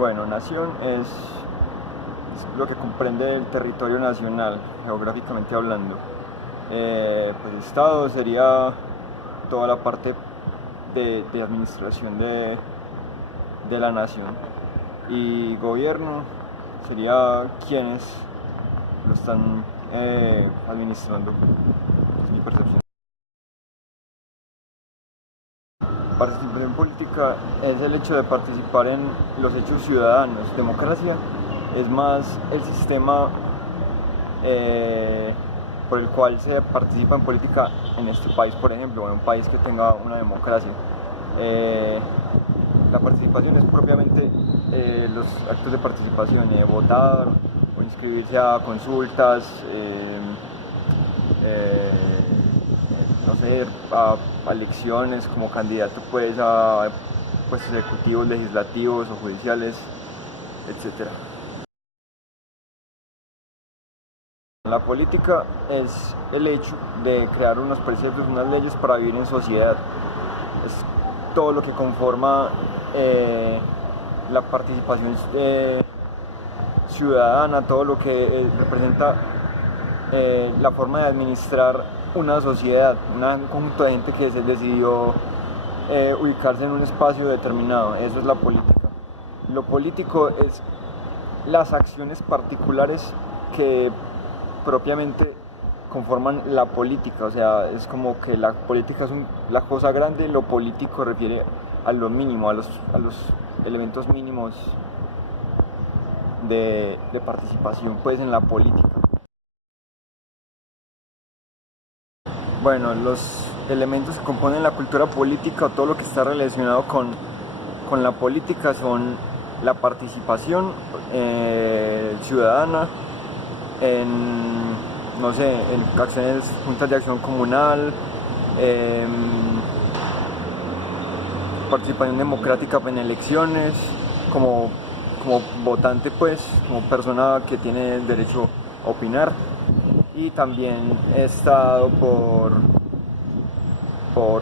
Bueno, nación es lo que comprende el territorio nacional, geográficamente hablando. Pues Estado sería toda la parte de administración de la nación. Y gobierno sería quienes lo están administrando, es mi percepción. Participación política es el hecho de participar en los hechos ciudadanos. Democracia es más el sistema por el cual se participa en política en este país, por ejemplo, en un país que tenga una democracia. La participación es propiamente los actos de participación, votar o inscribirse a consultas, no sé, a elecciones como candidato pues a puestos ejecutivos, legislativos o judiciales, etcétera. La política es el hecho de crear unos preceptos, unas leyes para vivir en sociedad. Es todo lo que conforma la participación ciudadana, todo lo que representa la forma de administrar una sociedad, un conjunto de gente que se decidió ubicarse en un espacio determinado. Eso es la política. Lo político es las acciones particulares que propiamente conforman la política, o sea, es como que la política es la cosa grande, lo político refiere a lo mínimo, a los elementos mínimos de participación pues en la política. Bueno, los elementos que componen la cultura política o todo lo que está relacionado con la política son la participación ciudadana en, no sé, en acciones, juntas de acción comunal, participación democrática en elecciones, como votante pues, como persona que tiene derecho a opinar, y también he estado por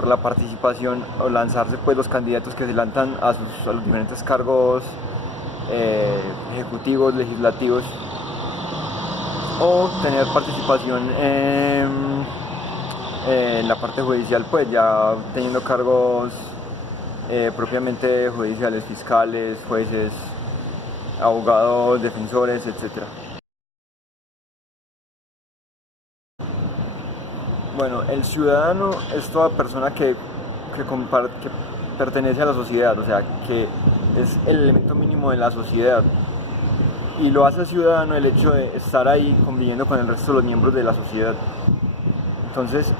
la participación o lanzarse pues los candidatos que se lanzan a los diferentes cargos ejecutivos, legislativos, o tener participación en la parte judicial, pues ya teniendo cargos propiamente judiciales, fiscales, jueces, abogados, defensores, etc. Bueno, el ciudadano es toda persona que pertenece a la sociedad, o sea, que es el elemento mínimo de la sociedad. Y lo hace ciudadano el hecho de estar ahí conviviendo con el resto de los miembros de la sociedad. Entonces,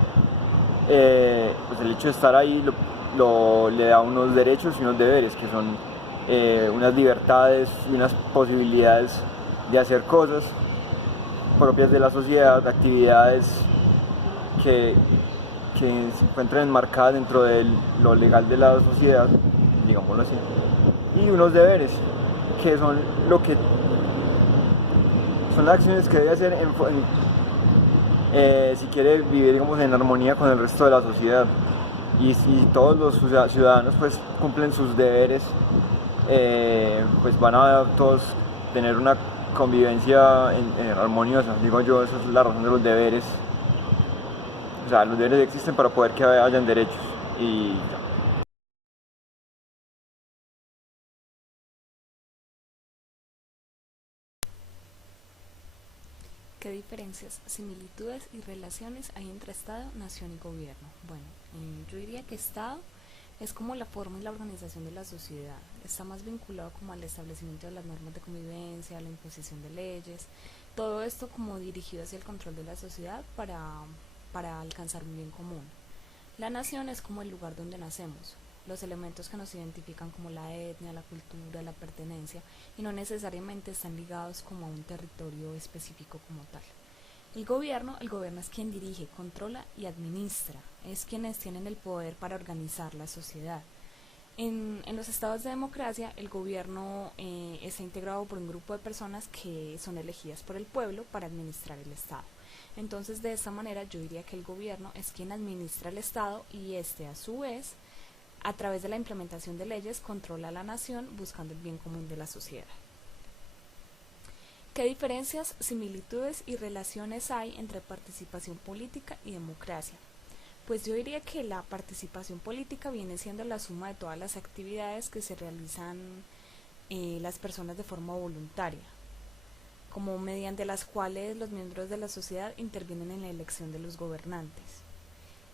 pues el hecho de estar ahí le da unos derechos y unos deberes, que son unas libertades y unas posibilidades de hacer cosas propias de la sociedad, actividades que se encuentran enmarcadas dentro de lo legal de la sociedad, digámoslo así, y unos deberes, que son son las acciones que debe hacer si quiere vivir, digamos, en armonía con el resto de la sociedad. Y todos los ciudadanos pues cumplen sus deberes, pues van a todos tener una convivencia armoniosa. Digo yo, esa es la razón de los deberes. O sea, los deberes existen para poder que hayan derechos y ya. ¿Qué diferencias, similitudes y relaciones hay entre Estado, nación y gobierno? Bueno, yo diría que Estado es como la forma y la organización de la sociedad. Está más vinculado como al establecimiento de las normas de convivencia, a la imposición de leyes, todo esto como dirigido hacia el control de la sociedad para alcanzar un bien común. La nación es como el lugar donde nacemos, los elementos que nos identifican como la etnia, la cultura, la pertenencia, y no necesariamente están ligados como a un territorio específico como tal. El gobierno es quien dirige, controla y administra, es quienes tienen el poder para organizar la sociedad. En los estados de democracia, el gobierno está integrado por un grupo de personas que son elegidas por el pueblo para administrar el Estado. Entonces, de esta manera, yo diría que el gobierno es quien administra el Estado y este, a su vez, A través de la implementación de leyes controla a la nación buscando el bien común de la sociedad. ¿Qué diferencias, similitudes y relaciones hay entre participación política y democracia? Pues yo diría que la participación política viene siendo la suma de todas las actividades que se realizan las personas de forma voluntaria, como mediante las cuales los miembros de la sociedad intervienen en la elección de los gobernantes,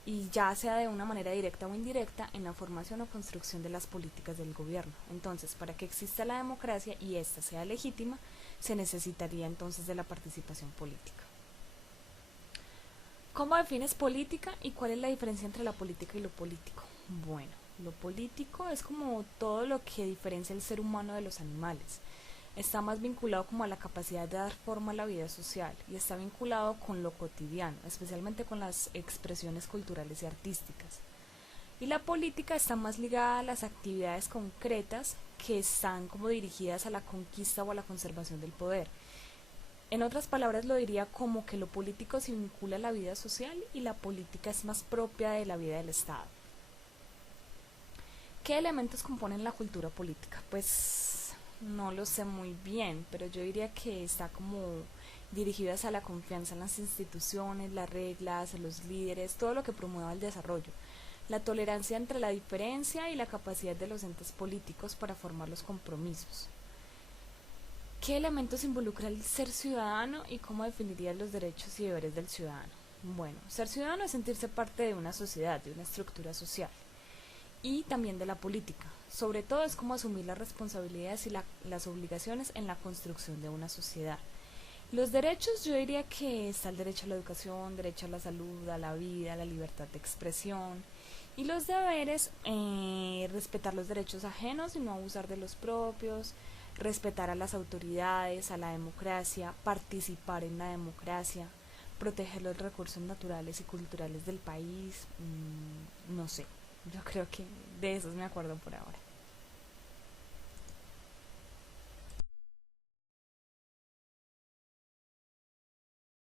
y ya sea de una manera directa o indirecta en la formación o construcción de las políticas del gobierno. Entonces, para que exista la democracia y ésta sea legítima, se necesitaría entonces de la participación política. ¿Cómo defines política y cuál es la diferencia entre la política y lo político? Bueno, lo político es como todo lo que diferencia el ser humano de los animales. Está más vinculado como a la capacidad de dar forma a la vida social y está vinculado con lo cotidiano, especialmente con las expresiones culturales y artísticas. Y la política está más ligada a las actividades concretas que están como dirigidas a la conquista o a la conservación del poder. En otras palabras lo diría como que lo político se vincula a la vida social y la política es más propia de la vida del Estado. ¿Qué elementos componen la cultura política? Pues no lo sé muy bien, pero yo diría que está como dirigida hacia la confianza en las instituciones, las reglas, los líderes, todo lo que promueva el desarrollo, la tolerancia entre la diferencia y la capacidad de los entes políticos para formar los compromisos. ¿Qué elementos involucra el ser ciudadano y cómo definirías los derechos y deberes del ciudadano? Bueno, ser ciudadano es sentirse parte de una sociedad, de una estructura social y también de la política. Sobre todo es como asumir las responsabilidades y las obligaciones en la construcción de una sociedad. Los derechos, yo diría que está el derecho a la educación, derecho a la salud, a la vida, a la libertad de expresión. Y los deberes, respetar los derechos ajenos y no abusar de los propios, respetar a las autoridades, a la democracia, participar en la democracia, proteger los recursos naturales y culturales del país, no sé, yo creo que de esos me acuerdo por ahora.